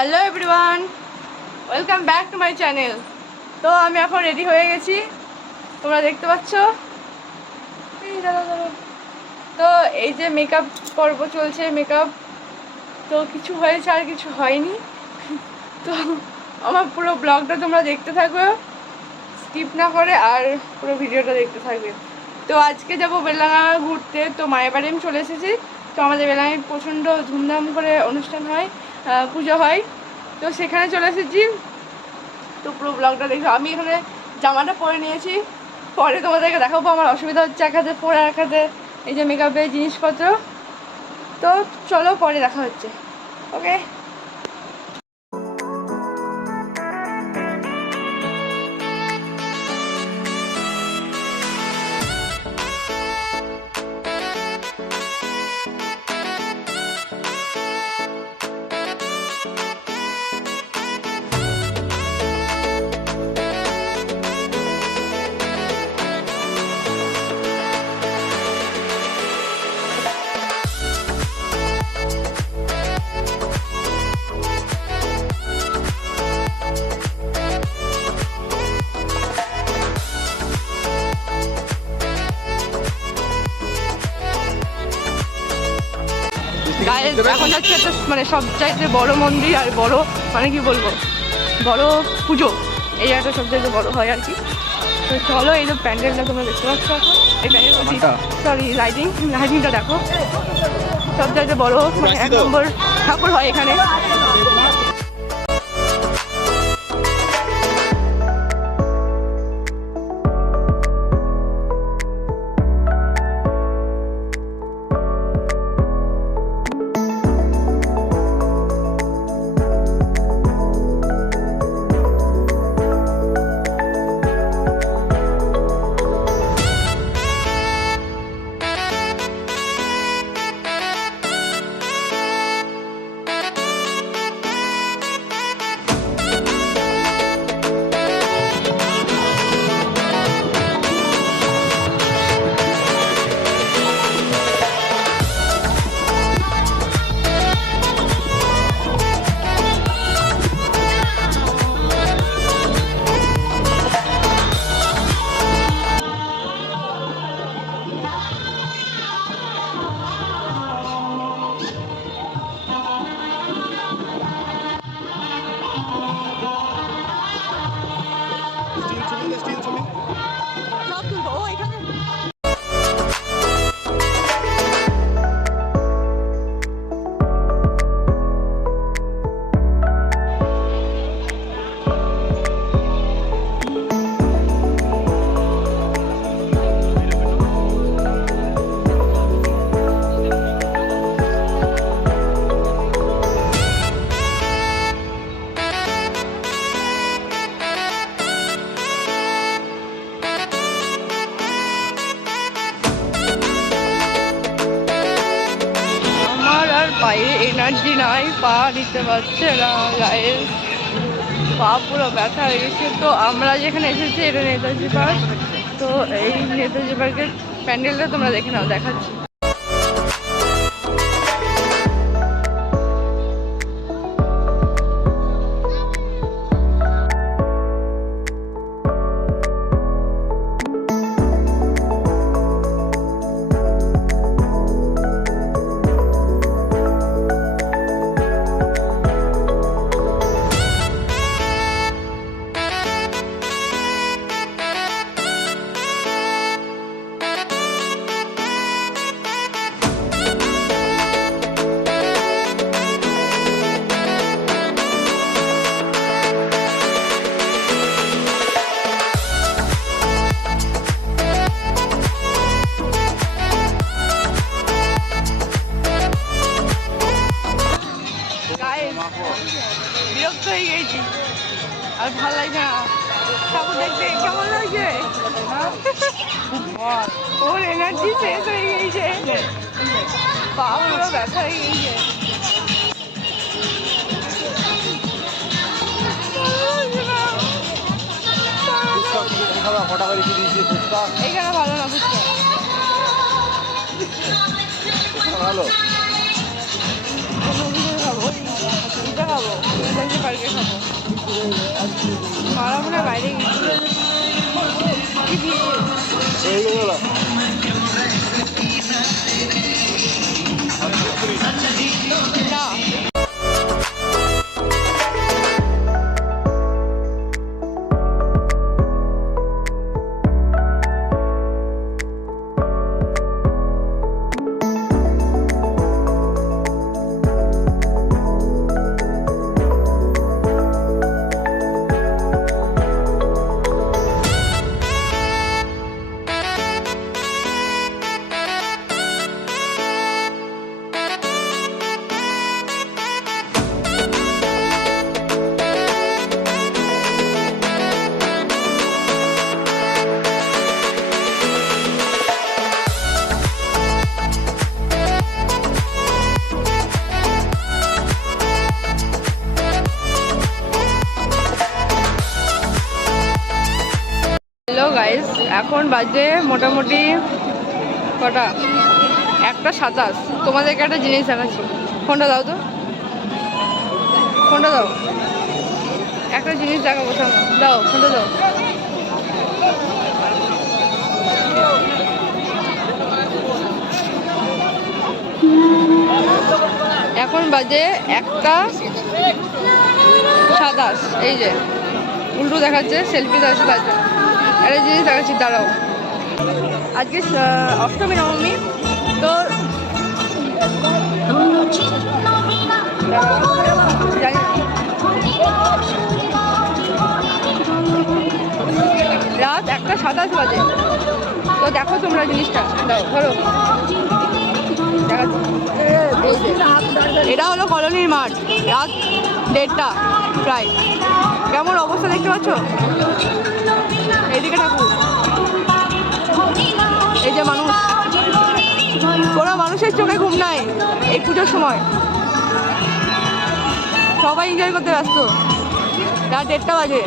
Hello everyone, welcome back to my channel. তো আমি এখন রেডি হয়ে গেছি, তোমরা দেখতে পাচ্ছ। তো এই যে মেকআপ পর্ব চলছে, মেকআপ তো কিছু হয়েছে আর কিছু হয়নি। তো আমার পুরো ব্লগটা তোমরা দেখতে থাকবে, স্কিপ না করে, আর পুরো ভিডিওটা দেখতে থাকবে। তো আজকে যাবো বেলাঙ্গা ঘুরতে। তো মায়ের বাড়ি আমি চলে এসেছি। তো আমাদের বেলাঙ্গায় প্রচণ্ড ধুমধাম করে অনুষ্ঠান হয়, পুজো হয়। তো সেখানে চলে এসেছি। তো পুরো ব্লগটা দেখো। আমি এখানে জামাটা পরে নিয়েছি, পরে তোমাদেরকে দেখাবো। আমার অসুবিধা হচ্ছে এক হাতে পরে, এক হাতে এই যে মেকআপের জিনিসপত্র। তো চলো পরে দেখা হচ্ছে, ওকে। এখন হচ্ছে একটা মানে সব চাইতে বড় মন্দির আর বড় মানে কি বলবো, বড় পুজো। এই একটা সব চাইতে বড় হয় আর কি। তো চলো, এই যে প্যান্ডেলটা তোমরা দেখতে পাচ্ছ এখন, এই প্যান্ডেল সরি লাইটিংটা দেখো। সব চাইতে বড় মানে 1 নম্বর ঠাকুর হয় এখানে। পায়ে এনার্জি নাই, পা দিতে পারছে না, গায়ে পা পুরো ব্যথা হয়ে গেছে। তো আমরা যেখানে এসেছি এটা নেতাজি পার্ক। তো এই নেতাজি পার্কের প্যান্ডেলটা তোমরা দেখে নাও, দেখাচ্ছি। বিরক্ত হয়ে গেছি, আর ভালো লাগছে না ঠাকুর দেখতে। কেমন লাগছে? ওর এনার্জি শেষ হয়ে গেছে, পা পুরো ব্যথা হয়ে গেছে। এইখানে ভালো না, বুঝছো? ভালো খাবো, খাবো। রেখে খাবো। মারা মনে হয় বাইরে গেছিল। কি ভিড়। না হ্যালো গাইস, এখন বাজে মোটামুটি কটা 1:27। তোমাদেরকে একটা জিনিস দেখাচ্ছি। ফোনটা দাও তো, ফোনটা দাও। একটা জিনিস দেখাবো, দাও ফোনটা দাও। এখন বাজে 1:27। এই যে উল্টো দেখাচ্ছে, সেলফি দেখাচ্ছে। তার জন্য একটা জিনিস দেখাচ্ছি, দাঁড়াও। আজকে অষ্টমী নবমী, তো রাত 1:27 বাজে। তো দেখো তোমরা জিনিসটা, দাও ধরো দেখাচ্ছি। এটা হলো কলোনির মাঠ, রাত 1:30 প্রায়। কেমন অবস্থা দেখতে পাচ্ছ? এইদিকে ঠাকুর, এই যে মানুষ, কোনো মানুষের চোখে ঘুম নাই এই পুজোর সময়। সবাই এনজয় করতে ব্যস্ত। রাত 1:30 বাজে।